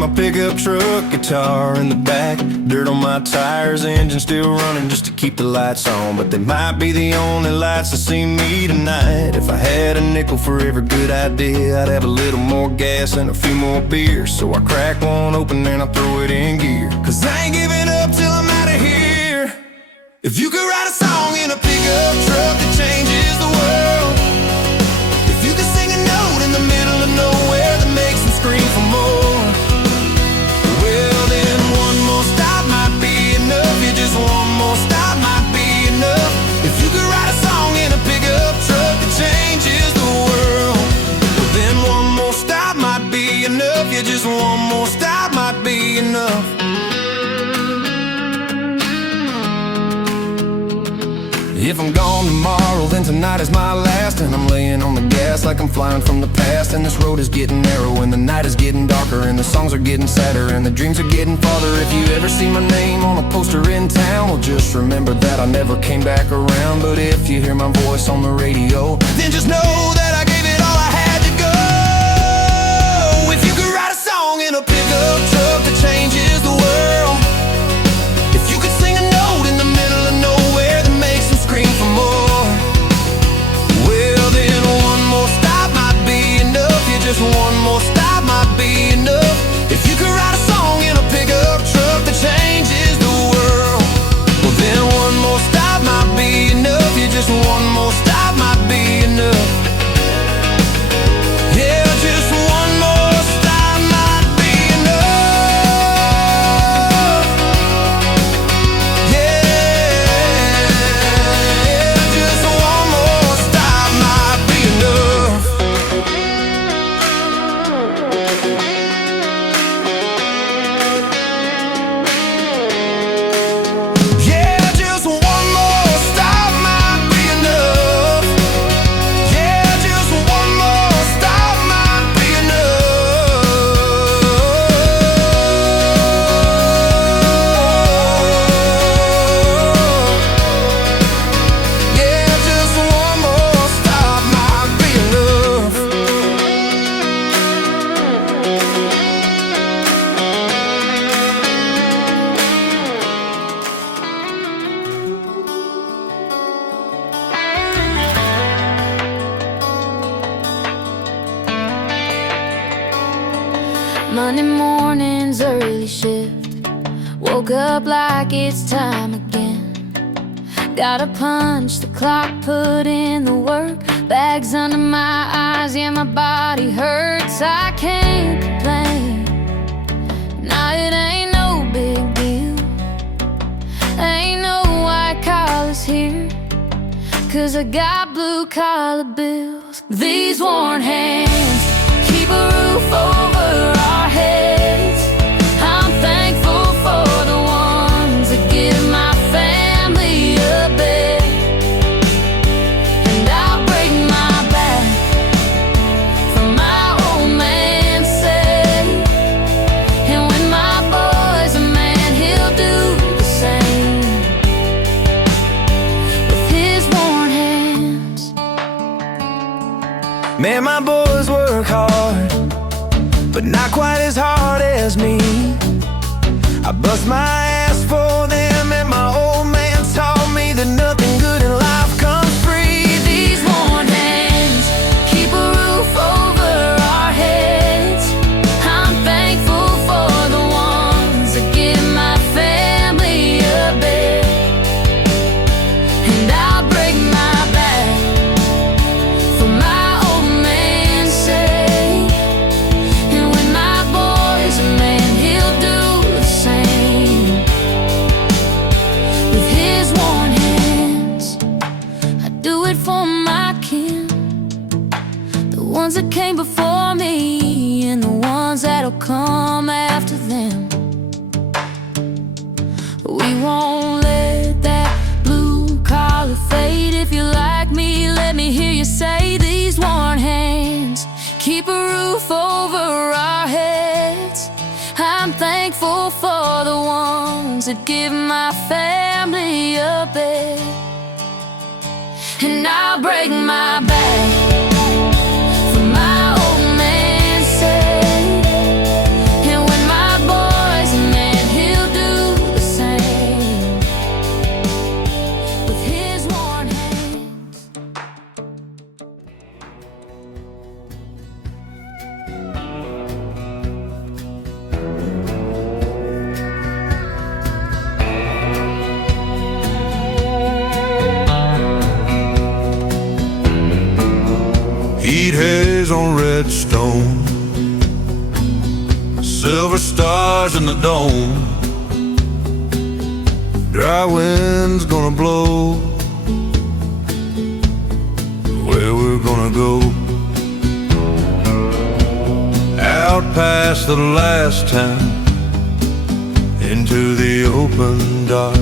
my pickup truck, guitar in the back, dirt on my tires, engine still running just to keep the lights on. But they might be the only lights that see me tonight. If I had a nickel for every good idea, I'd have a little more gas and a few more beers. So I crack one open and I throw it in gear, 'cause I ain't giving up till I'm out of here. If you could write a song in a pickup truck that changes the world, if you could sing a note in the middle of nowhere that makes them scream for more, well then one more stop might be enough. Yeah, just one more stop might be enough. If you could write a song in a pickup truck that changes the world, well then one more stop might be enough. Yeah, just one more stop might be enough. If I'm gone tomorrow, then tonight is my last, and I'm laying on the gas like I'm flying from the past. And this road is getting narrow, and the night is getting darker, and the songs are getting sadder, and the dreams are getting farther. If you ever see my name on a poster in town, well just remember that I never came back around. But if you hear my voice on the radio, then just know that I gave it all I had to go. If you could write a song in a pickup truck Monday morning's early shift. Woke up like it's time again. Gotta punch the clock, put in the work. Bags under my eyes, yeah, my body hurts. I can't complain. Nah, it ain't no big deal. Ain't no white collars here, 'cause I got blue collar bills. These worn hands keep a roof over our heads. I'm thankful for the ones that give my family a bed. And I'll break my back for my old man's sake. And when my boy's a man, he'll do the same with his worn hands. Man, my boys work hard, but not quite as hard as me. I bust my ass for them, and my old man taught me that nothing good in life comes free. These worn hands keep a roof over our heads. I'm thankful for the ones that give my family a bed. And I'll break my back for my old man's sake. And when my boy's a man, he'll do the same with his worn hands. I do it for my kin, the ones that came before me and the ones that'll come after them. We won't let that blue collar fade. If you like me, let me hear you say these worn hands keep a roof over our heads. I'm thankful for the ones that give my family a bed. And I'll break my back for my old man's sake. And when my boy's a man, he'll do the same with his worn hands. Heat haze on red stone, silver stars in the dome. Dry wind's gonna blow where we're gonna go. Out past the last town, into the open dark.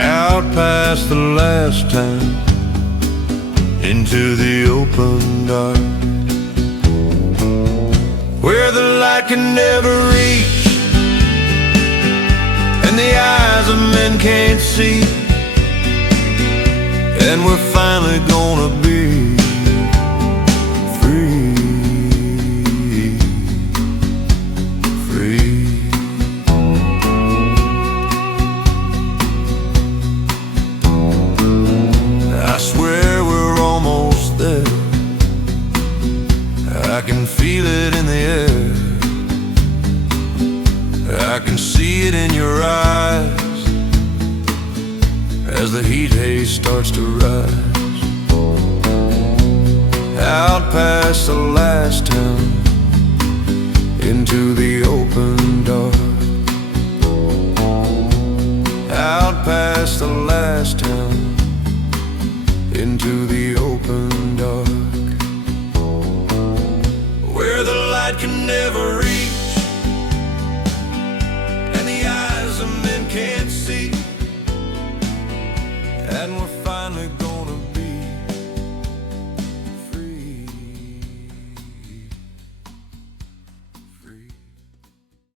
Out past the last town, into the open dark, where the light can never reach and the eyes of men can't see. And we're finally gonna be free, free. I swear we're almost there. I can feel it in the air. I can see it in your eyes as the heat haze starts to rise. Out past the last town, into the open dark. Out past the last town, into the open dark, where the light can never reach and the eyes of men can't see. And we're